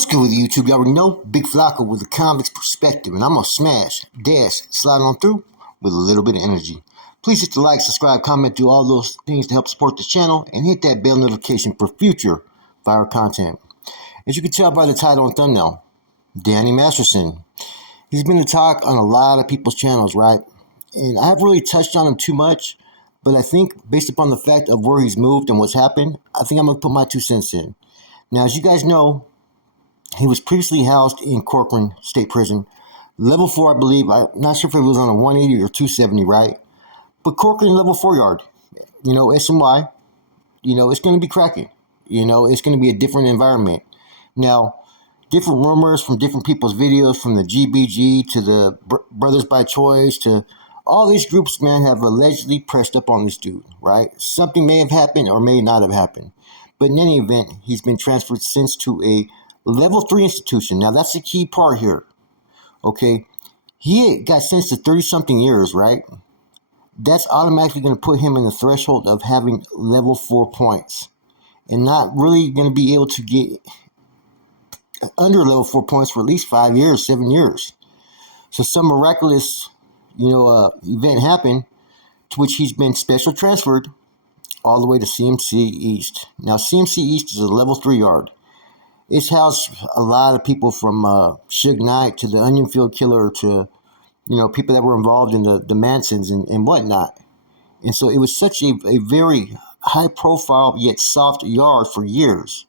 What's good with YouTube? You already know, Big Flocka with a convict's perspective, and I'm gonna smash, dash, slide on through with a little bit of energy. Please hit the like, subscribe, comment, do all those things to help support this channel, and hit that bell notification for future viral content. As you can tell by the title and thumbnail, Danny Masterson. He's been the talk on a lot of people's channels, right? And I haven't really touched on him too much, but I think based upon the fact of where he's moved and what's happened, I think I'm gonna put my 2 cents in. Now, as you guys know, he was previously housed in Corcoran State Prison. Level 4, I believe. I'm not sure if it was on a 180 or 270, right? But Corcoran level 4 yard. SMY, it's going to be cracking. It's going to be a different environment. Now, different rumors from different people's videos, from the GBG to the Brothers by Choice to all these groups, man, have allegedly pressed up on this dude, right? Something may have happened or may not have happened. But in any event, he's been transferred since to a level 3 institution. Now, that's the key part here. Okay. He got sentenced to 30-something years, right? That's automatically going to put him in the threshold of having level 4 points and not really going to be able to get under level 4 points for at least 5 years, 7 years. So some miraculous, event happened to which he's been special transferred all the way to CMC East. Now, CMC East is a level 3 yard. It's housed a lot of people from Suge Knight to the Onion Field Killer to, people that were involved in the Mansons and whatnot. And so it was such a very high-profile yet soft yard for years.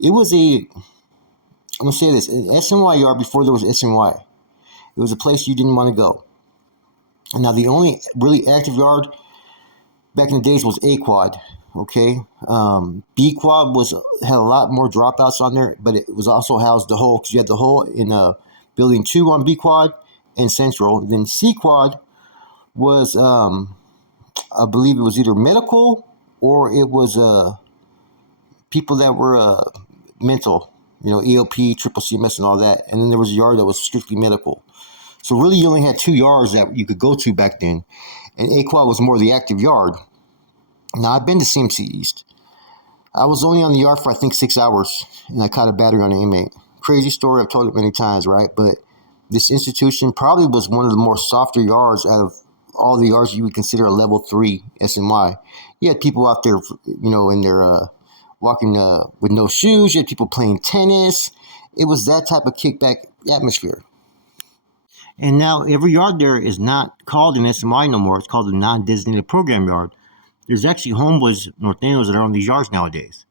It was I'm going to say this, an SNY yard before there was SNY. It was a place you didn't want to go. And now the only really active yard back in the days was A Quad. Okay, B Quad had a lot more dropouts on there, but it was also housed the hole, because you had the hole in building 2 on B Quad and Central. Then C Quad was, I believe it was either medical or it was people that were mental, EOP, triple CMS, and all that. And then there was a yard that was strictly medical. So really, you only had 2 yards that you could go to back then, and A Quad was more the active yard. Now, I've been to CMC East. I was only on the yard for, I think, 6 hours, and I caught a battery on an inmate. Crazy story. I've told it many times, right? But this institution probably was one of the more softer yards out of all the yards you would consider a level 3 SNY. You had people out there, in their walking with no shoes. You had people playing tennis. It was that type of kickback atmosphere. And now every yard there is not called an SNY no more. It's called a non-designated program yard. There's actually homeboys, Norteños, that are on these yards nowadays.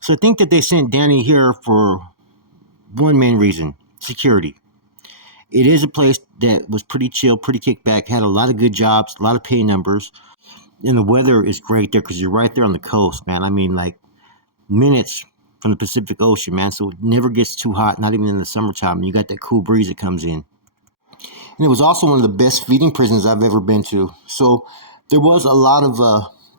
So I think that they sent Danny here for one main reason: security. It is a place that was pretty chill, pretty kickback, had a lot of good jobs, a lot of pay numbers, and the weather is great there because you're right there on the coast, man. I mean, like minutes from the Pacific Ocean, man. So it never gets too hot, not even in the summertime. And you got that cool breeze that comes in. And it was also one of the best feeding prisons I've ever been to. So there was a lot of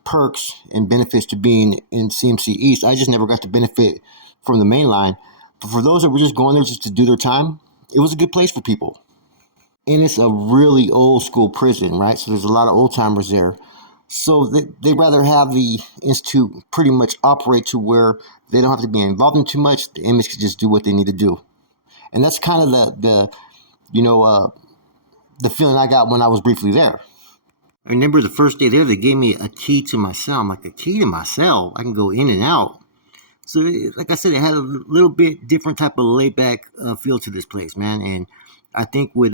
perks and benefits to being in CMC East. I just never got to benefit from the main line. But for those that were just going there just to do their time, it was a good place for people. And it's a really old school prison, right? So there's a lot of old timers there. So they'd rather have the institute pretty much operate to where they don't have to be involved in too much. The inmates can just do what they need to do. And that's kind of the feeling I got when I was briefly there. I remember the first day there, they gave me a key to my cell. I'm like, a key to my cell? I can go in and out. So, like I said, it had a little bit different type of laid-back feel to this place, man. And I think with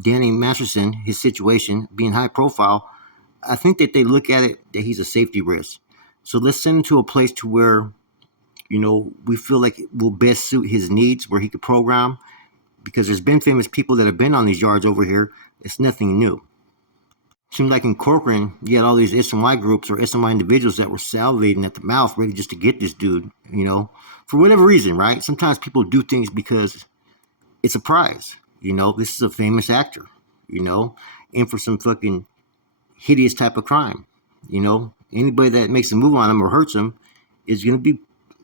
Danny Masterson, his situation being high profile, I think that they look at it that he's a safety risk. So let's send him to a place to where, we feel like it will best suit his needs, where he could program. Because there's been famous people that have been on these yards over here. It's nothing new. Seemed like in Corcoran, you had all these SNY groups or SNY individuals that were salivating at the mouth, ready just to get this dude, for whatever reason, right? Sometimes people do things because it's a prize. This is a famous actor, and for some fucking hideous type of crime. Anybody that makes a move on him or hurts him is going to be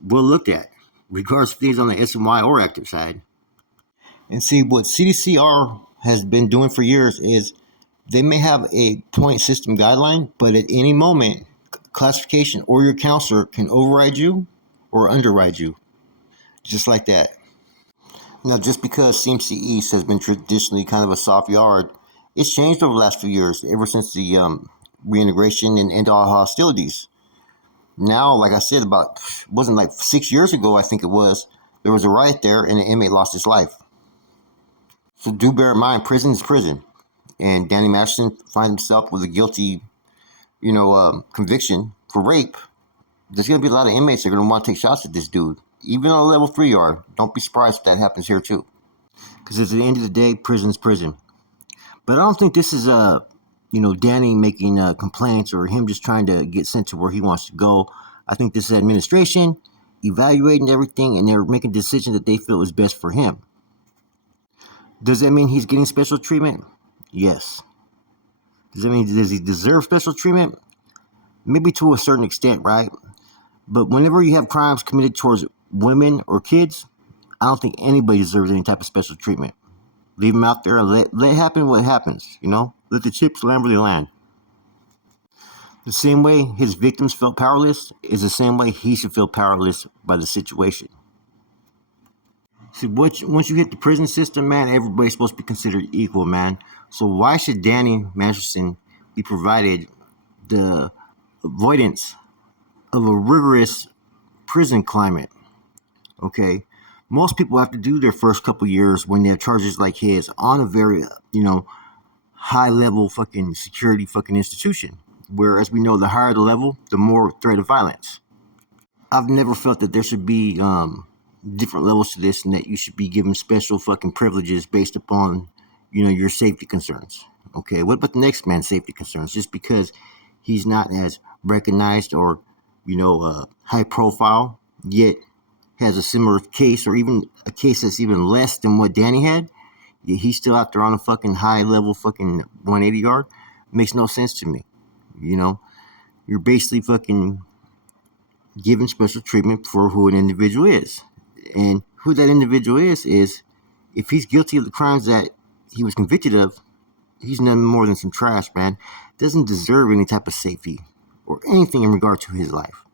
well looked at, regardless if he's on the SNY or active side. And see, what CDCR has been doing for years is they may have a point system guideline, but at any moment, classification or your counselor can override you or underride you. just like that. Now, just because CMC East has been traditionally kind of a soft yard, it's changed over the last few years, ever since the reintegration and end all hostilities. Now, like I said, about wasn't like 6 years ago, I think it was, there was a riot there and an inmate lost his life. So do bear in mind, prison is prison, and Danny Masterson finds himself with a guilty, conviction for rape. There's going to be a lot of inmates that are going to want to take shots at this dude, even on a level 3 yard. Don't be surprised if that happens here too, because at the end of the day, prison's prison. But I don't think this is Danny making complaints or him just trying to get sent to where he wants to go. I think this is administration evaluating everything, and they're making a decision that they feel is best for him. Does that mean he's getting special treatment? Yes. Does he deserve special treatment? Maybe to a certain extent, right? But whenever you have crimes committed towards women or kids, I don't think anybody deserves any type of special treatment. Leave them out there and let happen what happens, Let the chips land where they land. The same way his victims felt powerless is the same way he should feel powerless by the situation. See, once you hit the prison system, man, everybody's supposed to be considered equal, man. So why should Danny Masterson be provided the avoidance of a rigorous prison climate? Okay, most people have to do their first couple years when they have charges like his on a very, high level fucking security fucking institution. Whereas we know the higher the level, the more threat of violence. I've never felt that there should be different levels to this and that you should be given special fucking privileges based upon, your safety concerns. Okay, what about the next man's safety concerns? Just because he's not as recognized or, high profile, yet has a similar case or even a case that's even less than what Danny had, yet he's still out there on a fucking high level fucking 180 yard. Makes no sense to me. You're basically fucking given special treatment for who an individual is. And who that individual is if he's guilty of the crimes that he was convicted of, he's nothing more than some trash, man. Doesn't deserve any type of safety or anything in regard to his life.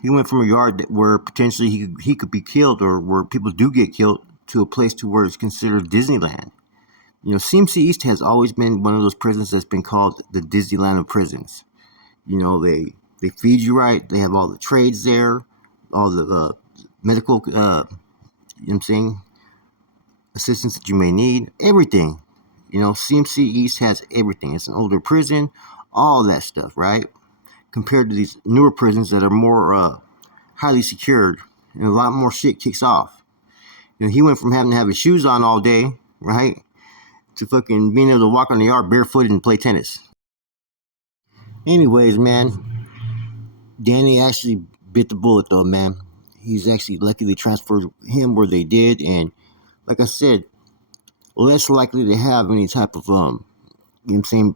He went from a yard where potentially he could be killed, or where people do get killed, to a place to where it's considered Disneyland. CMC East has always been one of those prisons that's been called the Disneyland of prisons. They feed you right. They have all the trades there, all the medical, assistance that you may need, everything. CMC East has everything. It's an older prison, all that stuff, right? Compared to these newer prisons that are more highly secured, and a lot more shit kicks off. He went from having to have his shoes on all day, right, to fucking being able to walk on the yard barefooted and play tennis. Anyways, man, Danny actually bit the bullet though, man. He's actually lucky they transferred him where they did, and like I said, less likely to have any type of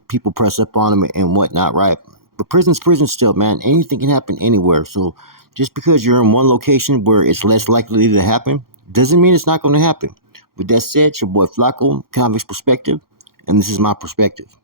people press up on him and whatnot, right? But prison's prison still, man. Anything can happen anywhere. So just because you're in one location where it's less likely to happen doesn't mean it's not going to happen. With that said, it's your boy Flacco, Convict's Perspective, and this is my perspective.